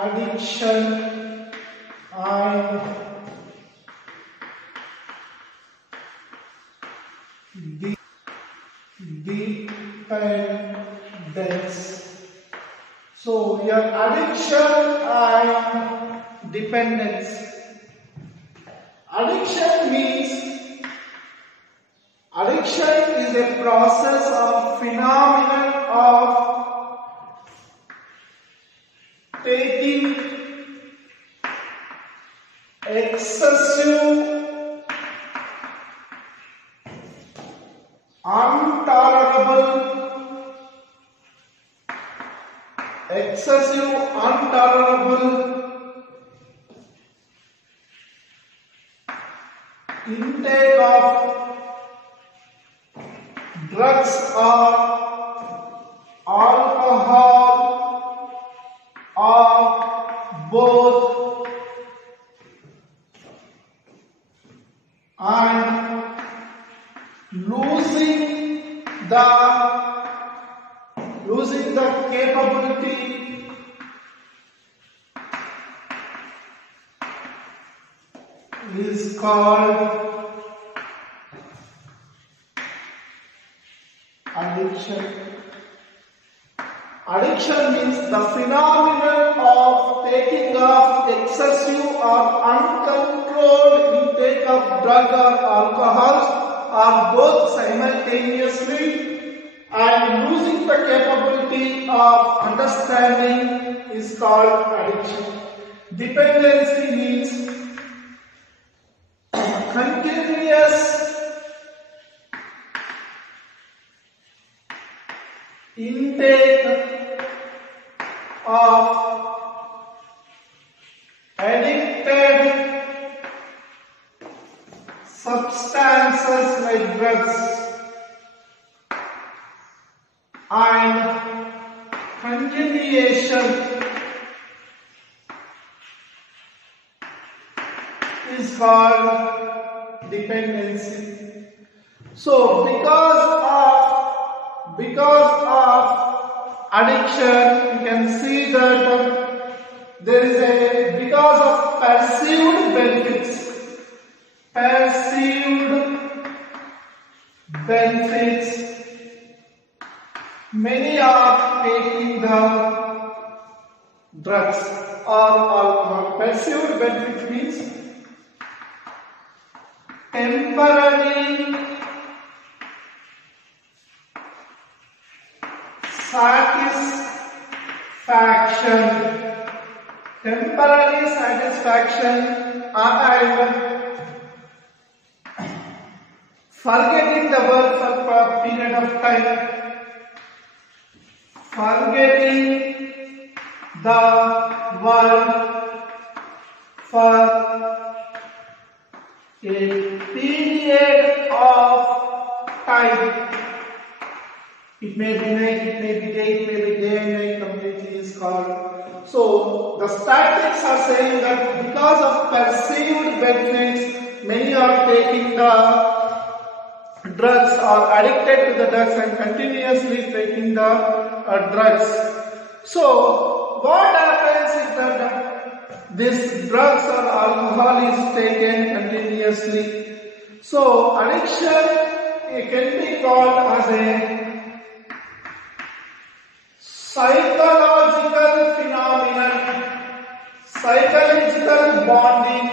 addiction and dependence. So your addiction and dependence. Addiction means addiction is a process or phenomenon of taking excessive, intolerable intake of drugs or alcohol or both, and losing the capability is called addiction. Addiction means the phenomenon of taking of excessive or uncontrolled intake of drug or alcohol or both simultaneously, and losing the capability of understanding is called addiction. Dependency means continuous intake of addicted substances like drugs and continuation is called dependency. So because of addiction, you can see that there is because of perceived benefits, many are taking the drugs or alcohol. Perceived benefit means temporary satisfaction and forgetting the world for a period of time. Forgetting the world for a period of time. It may be night, it may be day, it may be day and night completely is called. So the statistics are saying that because of perceived benefits, many are taking the drugs or addicted to the drugs and continuously taking the drugs. So what happens is that this drugs or alcohol is taken continuously. So addiction can be called as a psychological phenomenon, psychological bonding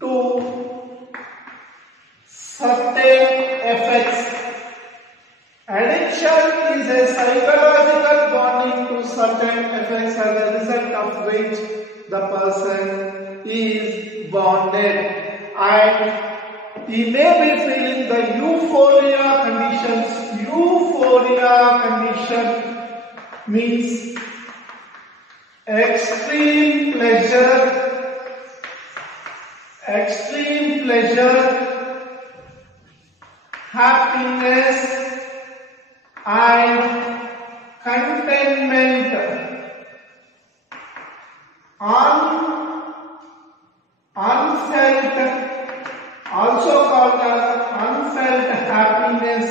to certain effects. Addiction is a psychological bonding to certain effects as a result of which the person is bonded, and he may be feeling the euphoria conditions. Euphoria condition means extreme pleasure, happiness and contentment, unfelt, also called as unfelt happiness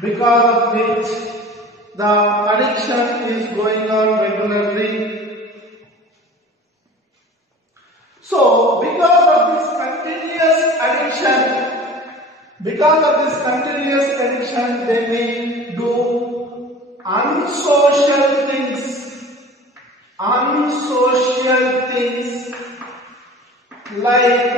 because of which the addiction is going on regularly. So, because of this continuous addiction, they may do unsocial things like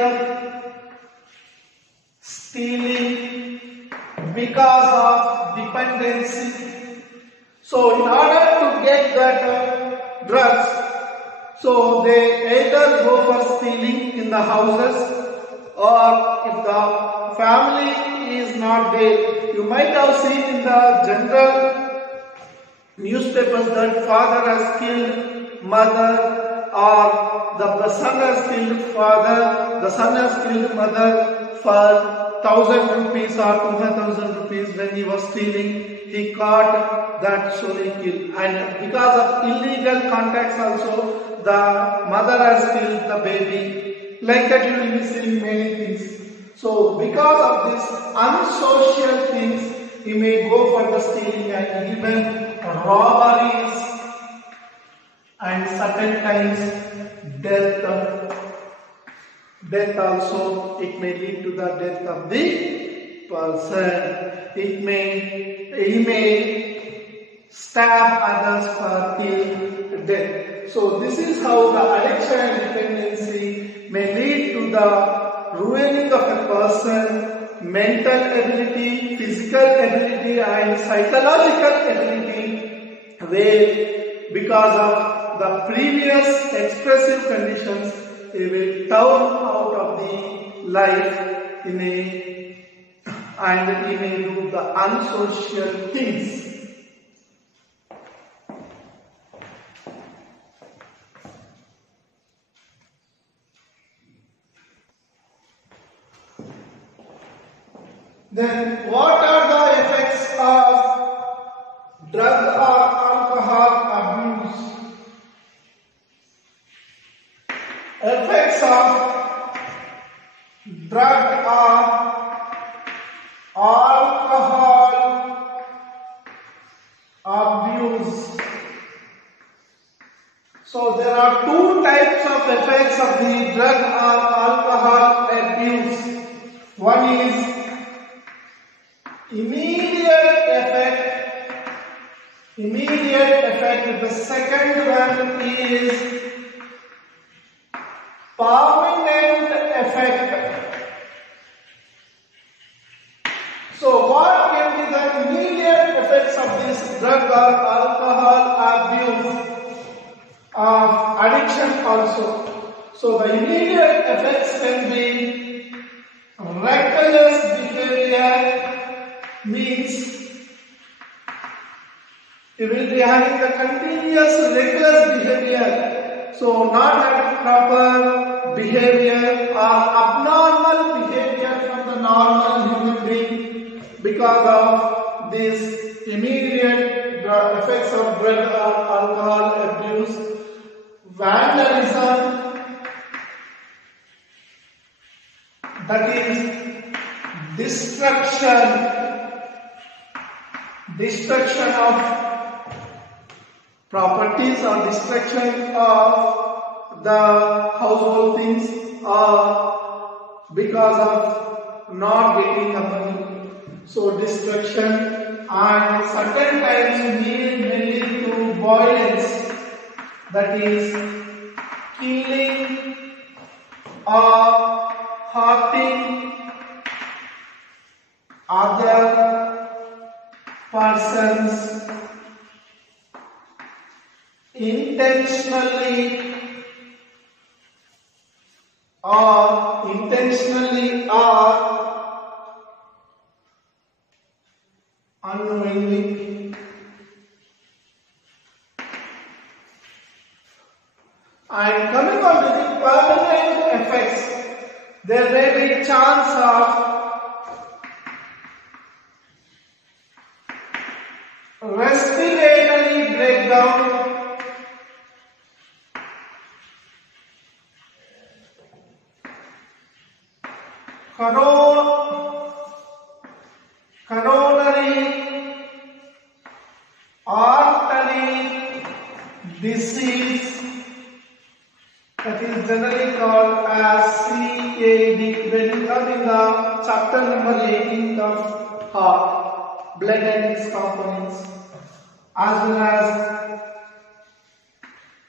stealing because of dependency. So in order to get that drugs, so they either go for stealing in the houses, or if the family is not there, you might have seen in the general newspapers that father has killed mother, or the son has killed father, the son has killed mother for 1,000 rupees or 2,000 rupees when he was stealing. He caught that, so they killed. And because of illegal contacts also, the mother has killed the baby. Like that you will be seeing many things. So because of this unsocial things, he may go for the stealing and even robberies, and certain times death also. It may lead to the death of the person. He may stab others for till death. So this is how the addiction and dependency may lead to the ruining of a person, mental ability, physical ability and psychological ability, where because of the previous expressive conditions, they will turn out of the life and he may do the unsocial things. Then what are the effects of drug or alcohol abuse? Effects of drug or alcohol abuse. So there are two types of effects of the drug or alcohol abuse. One is immediate effect. The second one is permanent effect. So what can be the immediate effects of this drug or alcohol abuse of addiction also? So the immediate effects can be reckless behavior, means you will be having the continuous reckless behavior. So not having proper behavior or abnormal behavior from the normal human being because of this immediate effects of drug or alcohol abuse. Vandalism, that is destruction of properties or destruction of the household things, or because of not getting the money. So destruction, and certain times may lead to violence, that is killing or hurting other persons intentionally or unknowingly. And coming on to the permanent effects, there may be chance of respiratory breakdown, coronary chapter number 18 of heart, blood and its components, as well as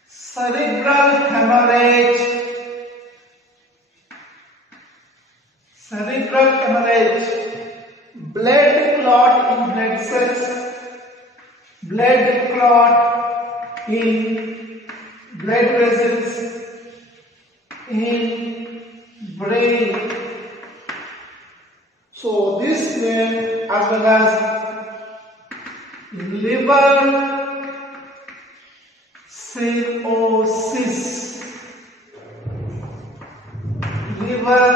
cerebral hemorrhage, blood clot in blood cells, blood clot in blood vessels, in brain. So this may, as well as liver cirrhosis, liver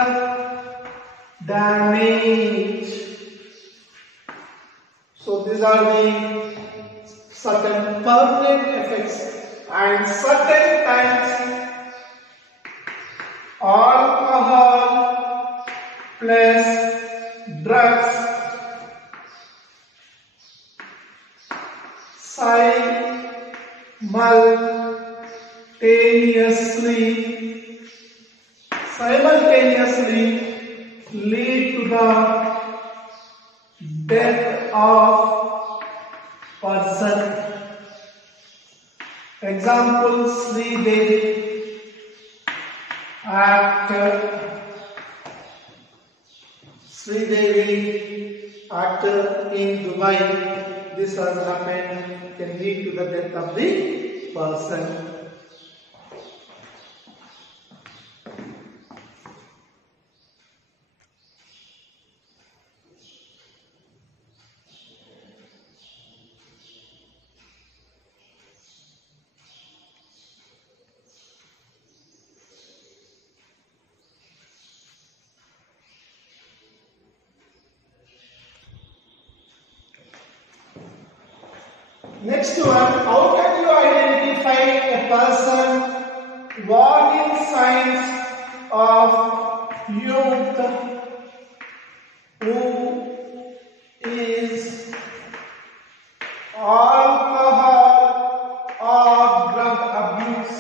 damage. So these are the certain permanent effects, and certain times alcohol plus drugs simultaneously lead to the death of person. Example, Sridevi, actor in Dubai. This has happened, can lead to the death of the person. Next one, how can you identify a person? Warning signs of youth who is alcohol or drug abuse.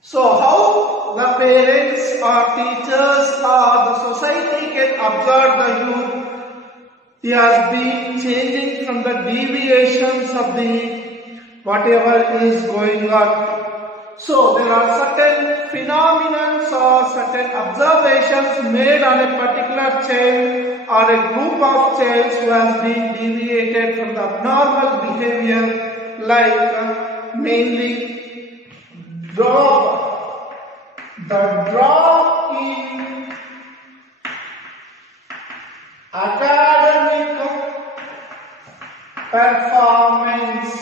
So how the parents or teachers or the society can observe the youth? He has been changing from the deviations of the whatever is going on. So there are certain phenomena or certain observations made on a particular child or a group of children who has been deviated from the abnormal behavior, like mainly drop in academic performance.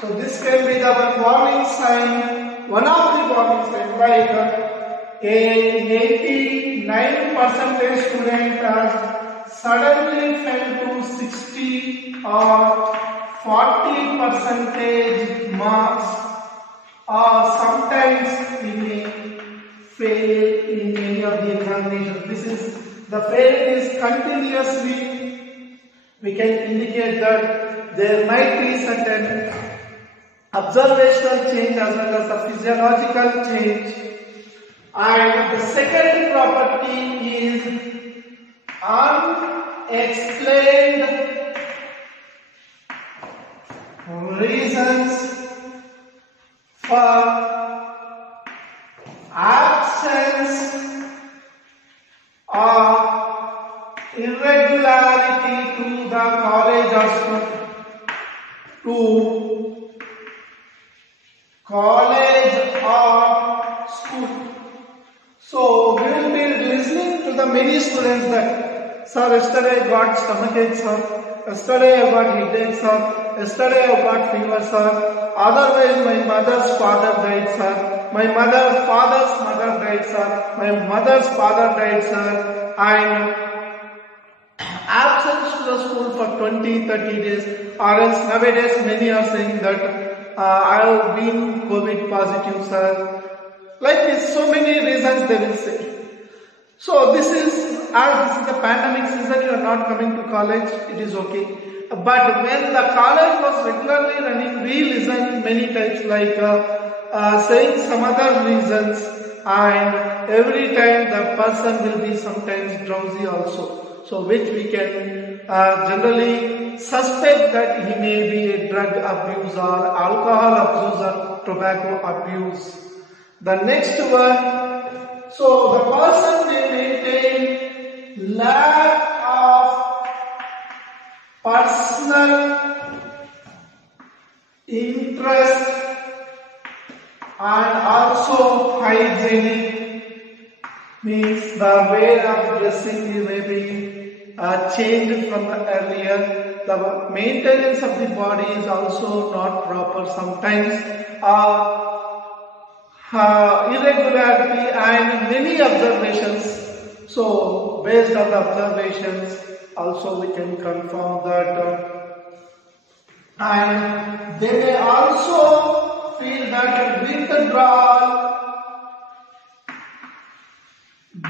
So this can be the warning sign, one of the warning signs, like a 89% student has suddenly fell to 60 or 40% marks, or sometimes he may fail in many of the examinations. This is, the fail is continuously, we can indicate that there might be certain observational change as well as the physiological change. And the second property is unexplained reasons for absence or irregularity to the college or school. So we will be listening to the many students that, sir, yesterday I got stomachache, sir. Yesterday I got headache, sir. Yesterday I got fever, sir. Otherwise my mother's father died, sir. My mother's father's mother died, sir. My mother's father died, sir. And absence to the school for 20-30 days, or else nowadays many are saying that I have been COVID positive, sir. Like this, so many reasons they will say. So this is, as this is the pandemic season, you are not coming to college, it is okay. But when the college was regularly running, we listened many times like saying some other reasons, and every time the person will be sometimes drowsy also. So which we can generally suspect that he may be a drug abuser, alcohol abuser, tobacco abuse. The next one, so the person may maintain lack of personal interest and also hygienic, means the way of dressing may be changed from the earlier. The maintenance of the body is also not proper sometimes. Irregularity and many observations. So based on the observations also we can confirm that. And they may also feel that withdrawal,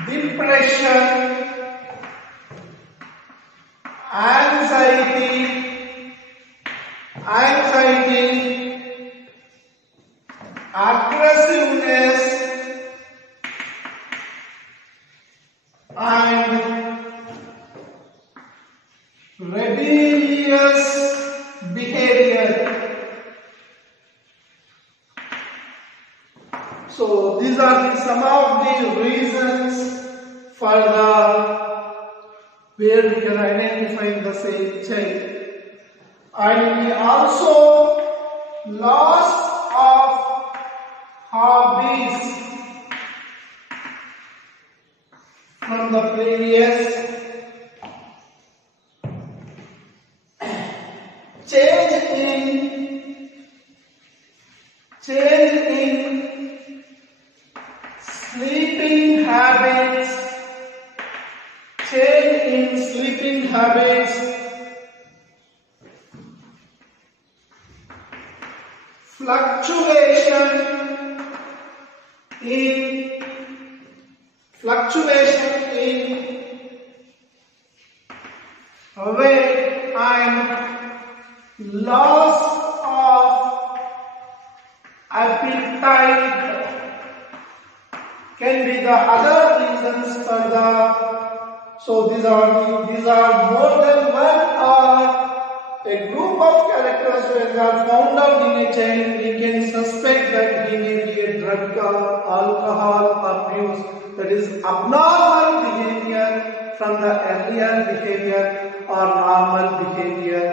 depression, anxiety, aggressiveness, and rebellious behavior. So these are some of the reasons for where we can identify the same child. And we also loss of hobbies from the previous, change in sleeping habits, fluctuation in weight and loss of appetite can be the other reasons for the. So these are more than one or a group of characters when they are found out in a child. We can suspect that he may be a drug or alcohol abuse, that is abnormal behavior from the earlier behavior or normal behavior.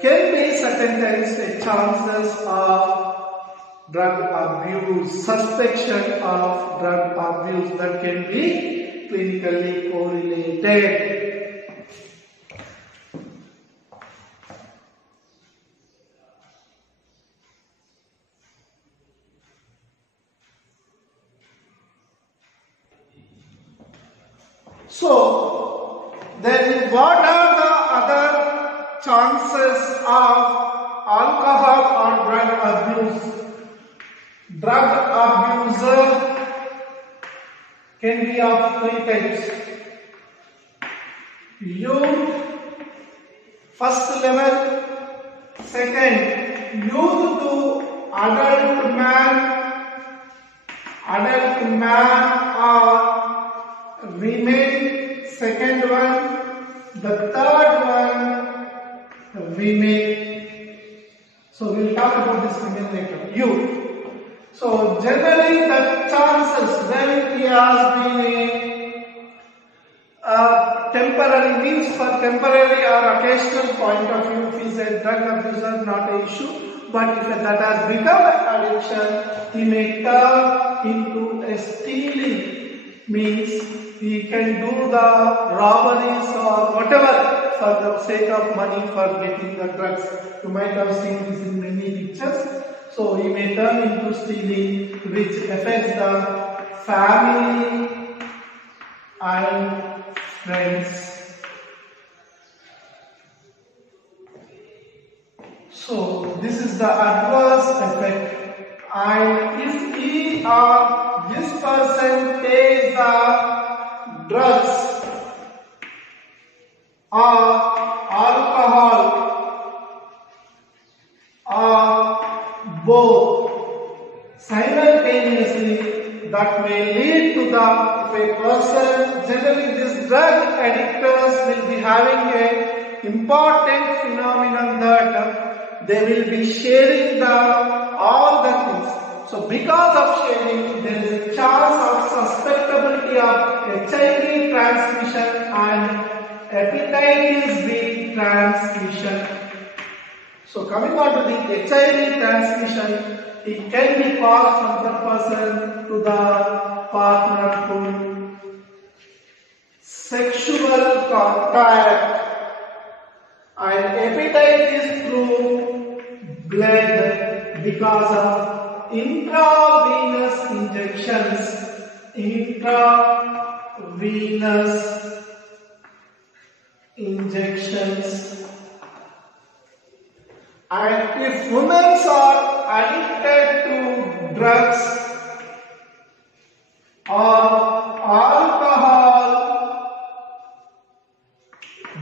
Can be certain times the chances of drug abuse, suspicion of drug abuse, that can be clinically correlated. So, then what are the other chances of alcohol or drug abuse? Drug abuser can be of three types. Youth, first level. Second, youth to adult man or women. Second one. The third one, women. So we will talk about this women later. Youth. So generally the chances when he has been a temporary, means for temporary or occasional point of view, if he is a drug abuser, not an issue. But if that has become an addiction, he may turn into a stealing, means he can do the robberies or whatever for the sake of money for getting the drugs. You might have seen this in many pictures. So he may turn into stealing, which affects the family and friends. So this is the adverse effect. And if he or this person takes the drugs or alcohol or both, simultaneously simultaneously, that may lead to the, if a person, generally these drug addictors will be having a important phenomenon that they will be sharing all the things. So because of sharing, there is a chance of susceptibility of HIV transmission and hepatitis B transmission. So coming on to the HIV transmission, it can be passed from the person to the partner through sexual contact, and hepatitis through blood because of intravenous injections. And if women are addicted to drugs or alcohol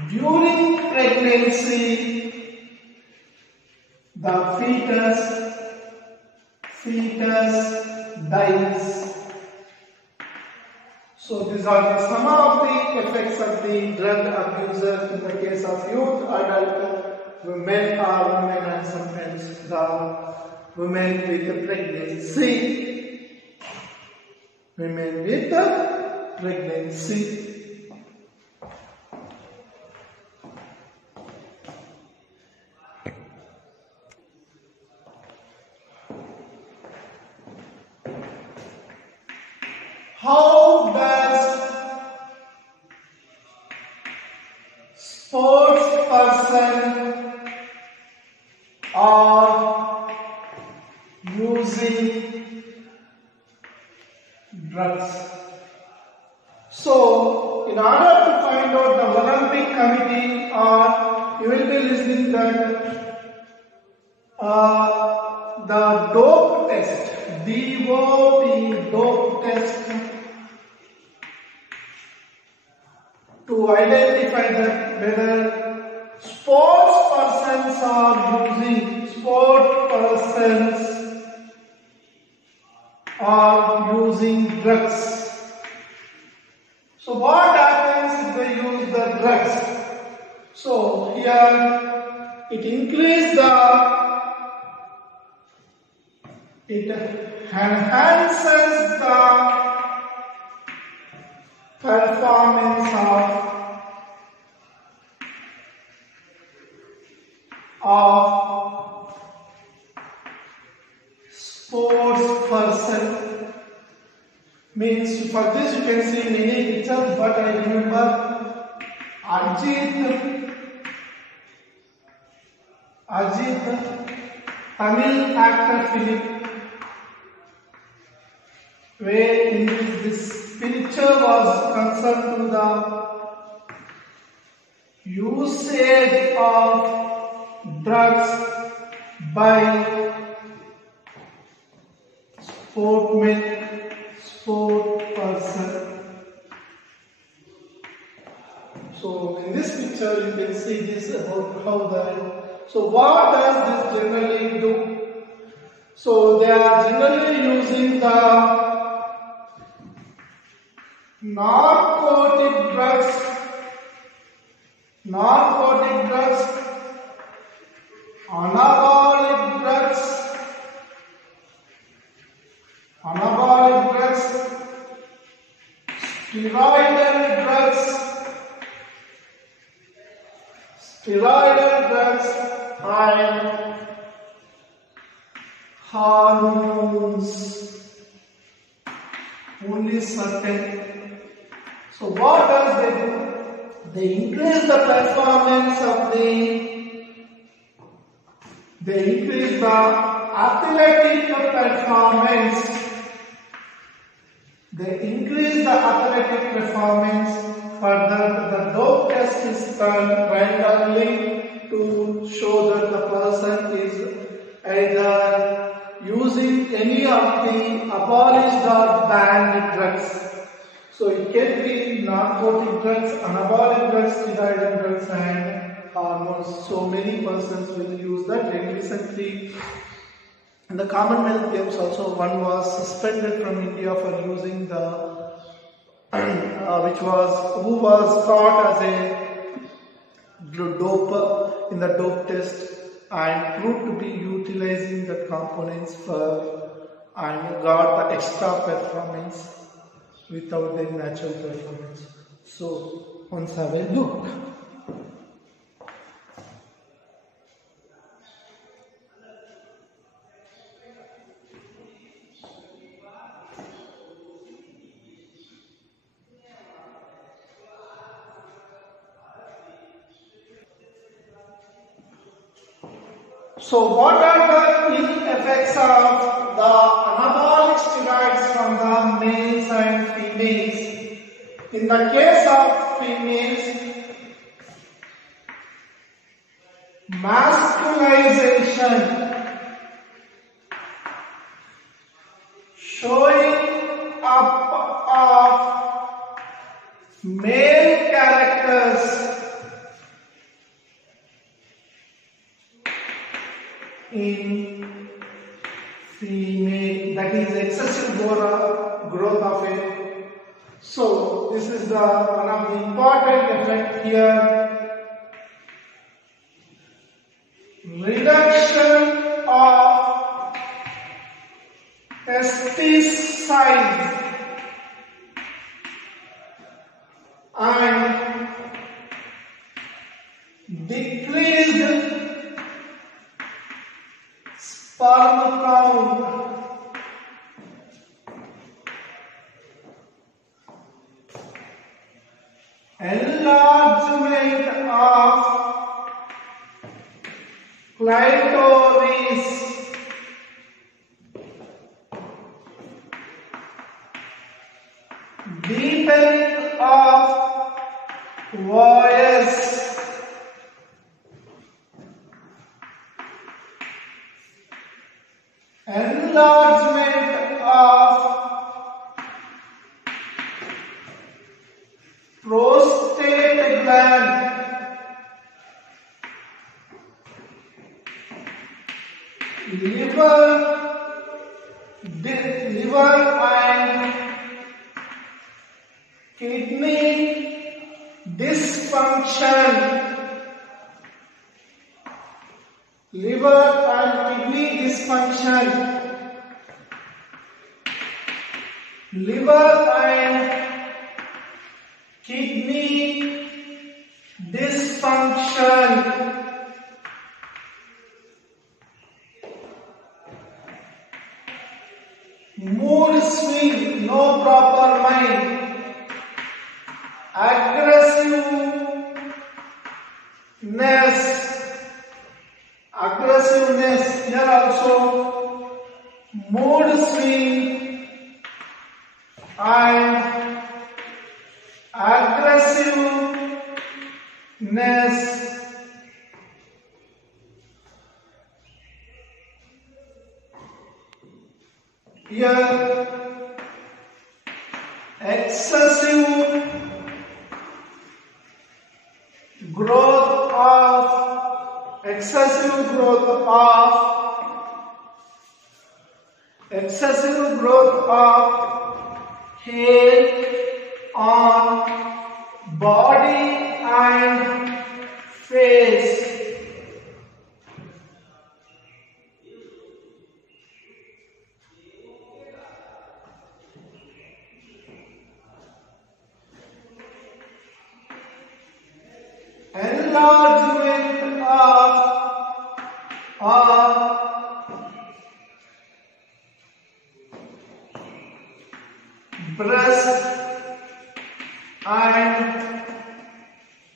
during pregnancy, the fetus dies. So these are some of the effects of the drug abuser in the case of youth, adult, women and sometimes the women with the pregnancy. How does sports person are using drugs? So, in order to find out the Olympic Committee, you will be listening that the dope test, DOP, dope test, to identify that whether sports persons are using drugs. So what happens if they use the drugs? So here it enhances the performance of sports person. Means for this you can see many pictures, but I remember Ajit, Tamil actor Philip, where in this picture was concerned to the usage of drugs by sport person. So in this picture you can see this about how so what does this generally do? So they are generally using the narcotic drugs, anabolic drugs, steroidal drugs, and hormones. Only certain. So what does they do? They increase the performance of they increase the athletic performance. They increase the athletic performance. Further, the dope test is done randomly to show that the person is either using any of the abolished or banned drugs. So it can be narcotic drugs, anabolic drugs, steroidal drugs, and hormones. So many persons will use that. And recently In the Commonwealth Games also, one was suspended from India for using the who was caught as a dope in the dope test and proved to be utilizing the components for and got the extra performance without their natural performance. So once have a look. So what are the ill effects of the anabolic steroids from the males and females? In the case of females, masculization, showing up of male characters in female, that is excessive growth of it. So this is the one of the important effect here. Reduction of testis size and decreased sperm count. Enlargement of clitoris. Deepening of voice. Enlargement of prostate gland. Liver and kidney dysfunction. Liver and kidney dysfunction. Liver and kidney dysfunction. Mood swing, no proper mind. Aggressiveness, here also mood swing and aggressiveness. Here excessive growth of hair on body and face. Enlargement of breast and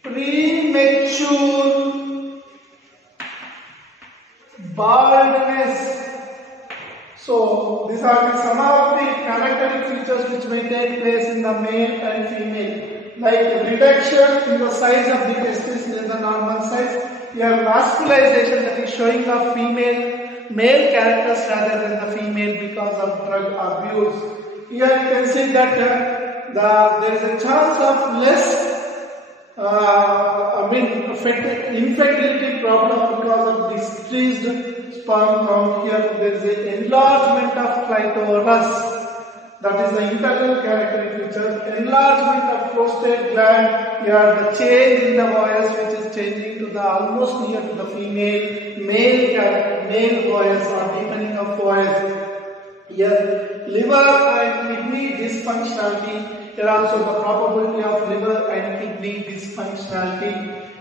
premature baldness. So these are some of the characteristic features which may take place in the male and female, like reduction in the size of the testis in the normal size. Here masculization, that is showing of male characters rather than the female because of drug abuse. Here you can see that there is a chance of less infertility problem because of decreased sperm count. Here there is an enlargement of clitoris. That is the internal character feature. Enlargement of prostate gland. Here the change in the voice, which is changing to the almost near to the female. Male voice or deepening of voice. Here liver and kidney dysfunctionality. Here also the probability of liver and kidney dysfunctionality.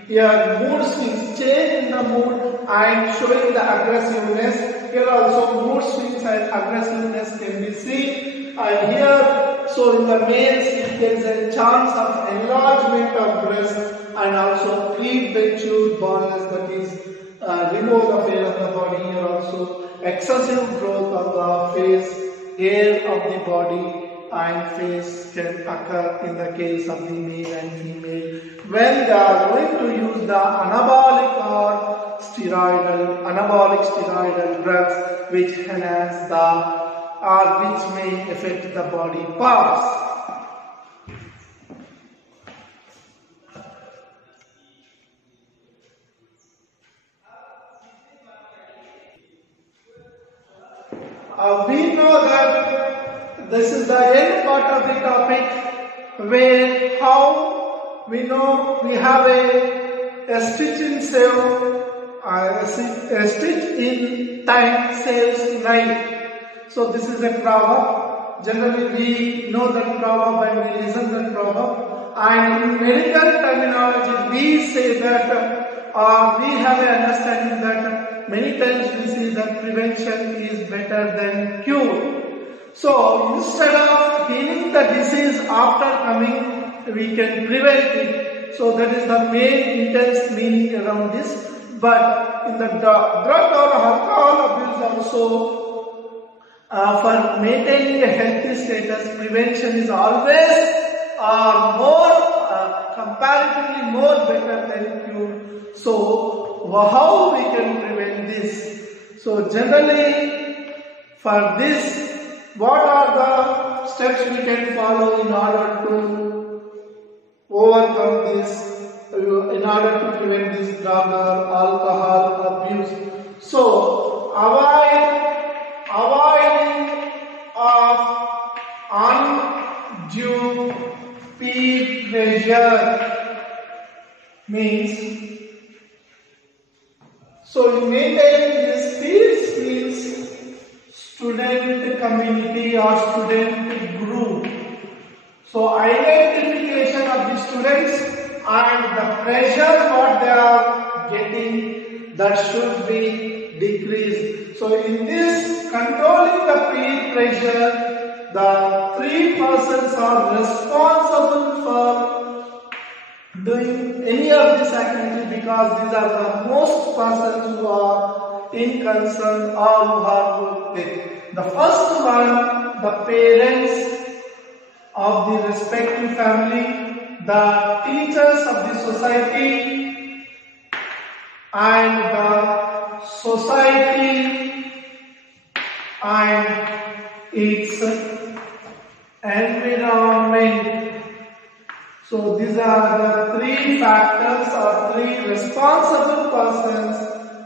Here mood swings, change in the mood and showing the aggressiveness. Here also mood swings and aggressiveness can be seen. And here, so in the males, there is a chance of enlargement of breast and also premature baldness, that is remove the hair of the body. Here also excessive growth of the face, hair of the body and face can occur in the case of the male and female when they are going to use the anabolic steroidal drugs which enhance the or which may affect the body parts. We know that this is the end part of the topic where how we know we have a stitch in save, a stitch in time saves life. So this is a proverb. Generally we know that proverb and we listen that proverb. And in medical terminology we say that we have an understanding that many times we see that prevention is better than cure. So instead of healing the disease after coming, we can prevent it. So that is the main intense meaning around this. But in the drug or alcohol abuse also, for maintaining a healthy status, prevention is always comparatively more better than cure. So how we can prevent this? So generally for this, what are the steps we can follow in order to overcome this, in order to prevent this drug or alcohol abuse? So avoiding of undue peer pressure means, so in maintaining this peers means student community or student group. So identification of the students and the pressure what they are getting, that should be decreased. So in this controlling the peer pressure, the 3 persons are responsible for doing any of this activity because these are the most persons who are in concern or who are with. The first one, the parents of the respective family, the teachers of the society, and the society and its environment. So these are the 3 factors or 3 responsible persons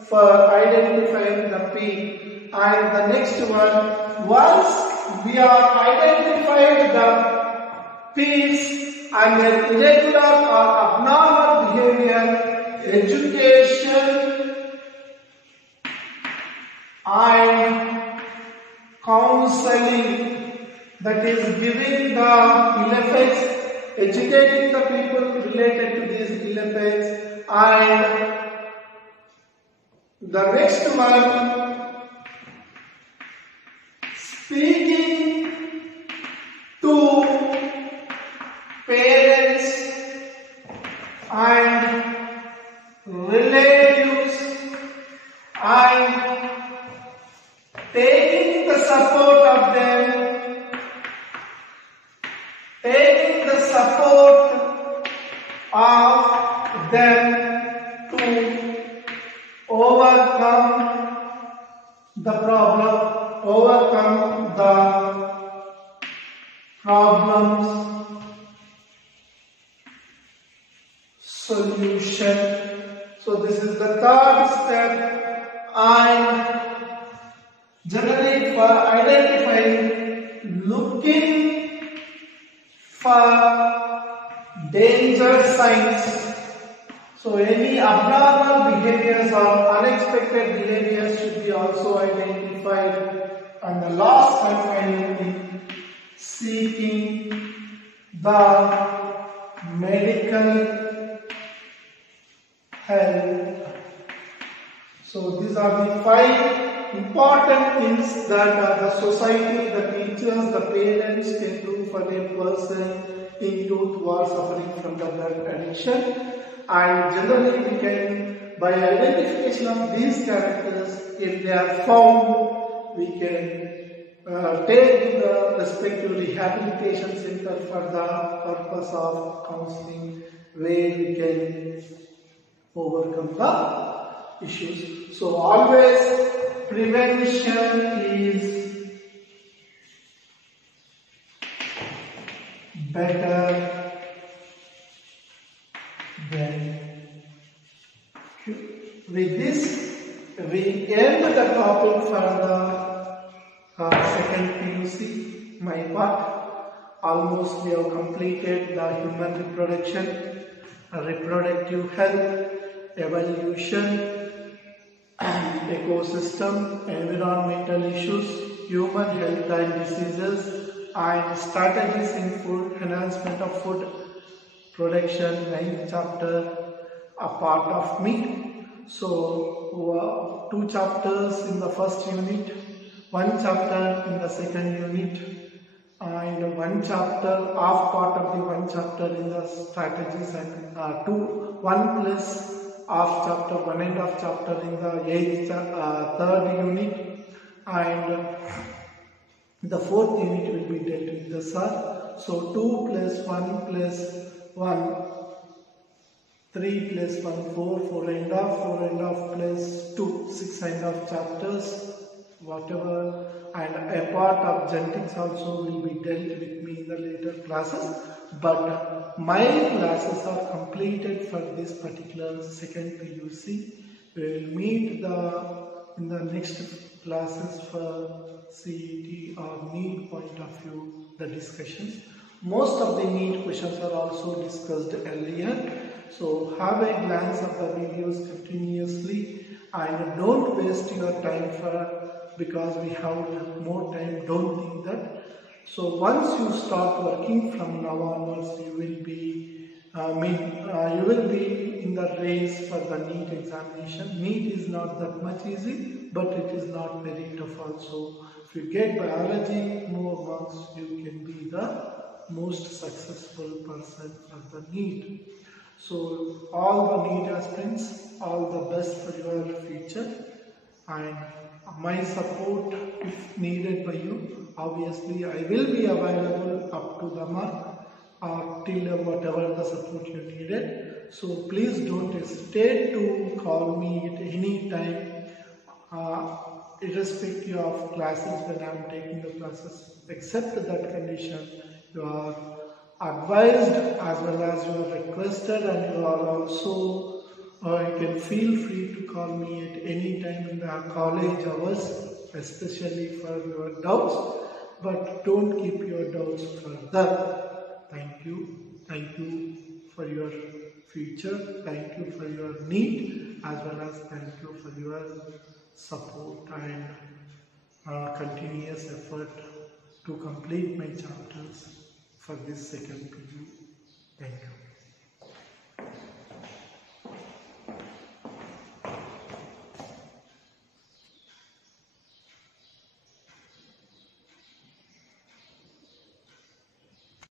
for identifying the peer. And the next one, once we are identified the peers and their irregular or abnormal behavior, education and counseling, that is giving the ill effects, educating the people related to these ill effects. And the next one, speaking to parents and relatives and taking the support of them, taking the support of them to overcome the problem, overcome the problems, solution. So this is the third step, and generally for identifying, looking for danger signs. So any abnormal behaviors or unexpected behaviors should be also identified. And the last and final thing, seeking the medical help. So these are the 5 important things that the society, the teachers, the parents can do for a person in youth who are suffering from the drug addiction. And generally we can, by identification of these characters, if they are found, we can take the respective rehabilitation center for the purpose of counseling, where we can overcome the issues. So always prevention is better than cure. With this, we end the topic for the second PUC, my part. Almost we have completed the human reproduction, reproductive health, evolution, ecosystem, environmental issues, human health and diseases, and strategies in food, enhancement of food production, 9th chapter, a part of meat. So 2 chapters in the first unit, 1 chapter in the second unit, and 1 chapter, half part of the 1 chapter in the strategies, and 1 plus half chapter, 1.5 chapter in the 3rd unit, and the 4th unit will be dealt with the SAR. So 2 plus 1 plus 1, 3 plus 1, 4, 4.5 plus 2, 6.5 chapters, whatever, and a part of genetics also will be dealt with me in the later classes. But my classes are completed for this particular second PUC. We will meet in the next classes for CET or NEET point of view, the discussions. Most of the NEET questions are also discussed earlier. So have a glance of the videos continuously and don't waste your time because we have more time. Don't think that. So once you start working from now onwards, you will be in the race for the NEET examination. NEET is not that much easy, but it is not very tough also. If you get biology more marks, you can be the most successful person for the NEET. So all the NEET aspirants, all the best for your future, and my support if needed by you. Obviously I will be available up to the mark or till whatever the support you needed. So please don't hesitate to call me at any time, irrespective of classes when I am taking the classes. Except that condition, you are advised as well as you are requested, and you are also you can feel free to call me at any time in the college hours, especially for your doubts. But don't keep your doubts further. Thank you. Thank you for your future. Thank you for your NEET, as well as thank you for your support and continuous effort to complete my chapters for this second PU. Thank you.